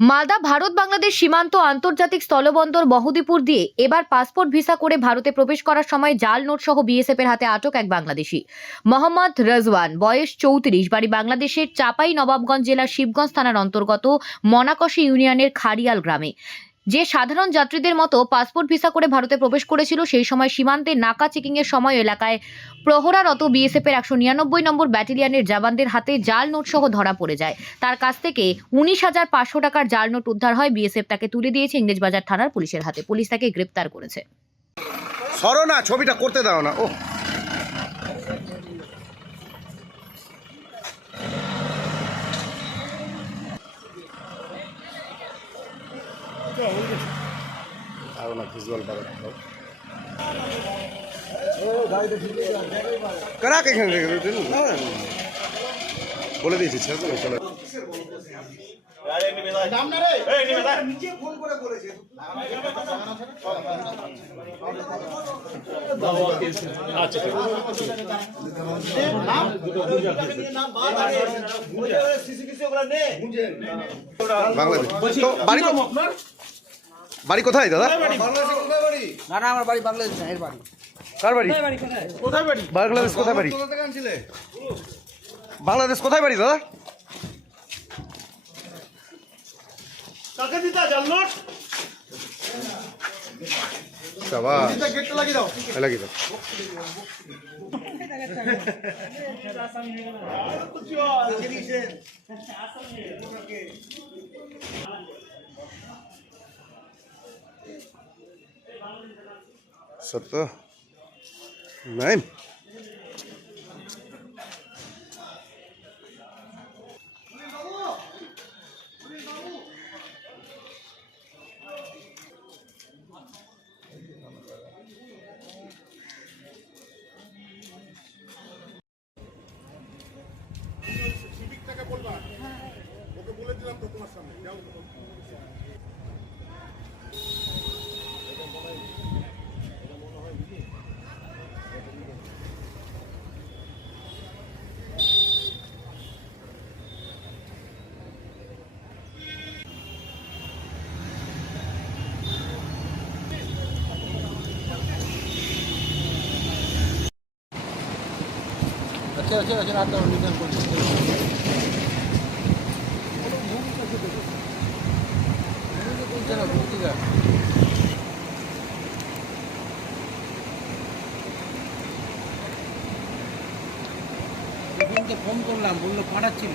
মালদা ভারত বাংলাদেশ সীমান্ত আন্তর্জাতিক স্থলবন্দর বহুদীপুর দিয়ে এবার পাসপোর্ট ভিসা করে ভারতে প্রবেশ করার সময় জাল নোট সহ বিএসএফ এর হাতে আটক এক বাংলাদেশি। মোহাম্মদ রেজওয়ান, বয়স 34, বাড়ি বাংলাদেশের চাপাই নবাবগঞ্জ জেলার শিবগঞ্জ থানার অন্তর্গত মনাকশি ইউনিয়নের খাড়িয়াল গ্রামে। যে সাধারণ যাত্রীদের মতো পাসপোর্ট ভিসা করে ভারতে প্রবেশ করেছিল, সেই সময় সীমান্তে নাকা চেকিং এর সময় এলাকায় প্রহরারত বিএসএফ এর 199 নম্বর ব্যাটালিয়নের জওয়ানদের হাতে জাল নোট সহ ধরা পড়ে যায়। তার কাছ থেকে 19,500 টাকার জাল নোট উদ্ধার হয়। বিএসএফ তাকে তুলে দিয়েছে ইংরেজবাজার থানার পুলিশের হাতে। পুলিশ তাকে গ্রেপ্তার করেছে। সরো না, ছবিটা করতে দাও না। ও আর না ভিজুয়াল করা কে এখানে রেখে বলে দিয়েছি ছেড়ে চলে চলে বাড়ি কোথায় দাদা? না না, আমার বাড়ি বাংলাদেশ না, এর বাড়ি। কার বাড়ি? কোথায় বাড়ি? বাংলাদেশ কোথায় বাড়ি? বাংলাদেশ কোথায় বাড়ি দাদা? কাকে দিতা জাল নোট? শাবাশ, গেটটা লাগিয়ে দাও। লাগিয়ে দাও। सत्ता नहीं ওকে বলে দিলাম তো তোমার সামনে যাও। अच्छा रात निधन করছি। ফোন করলাম, বললো পাঠাচ্ছিল।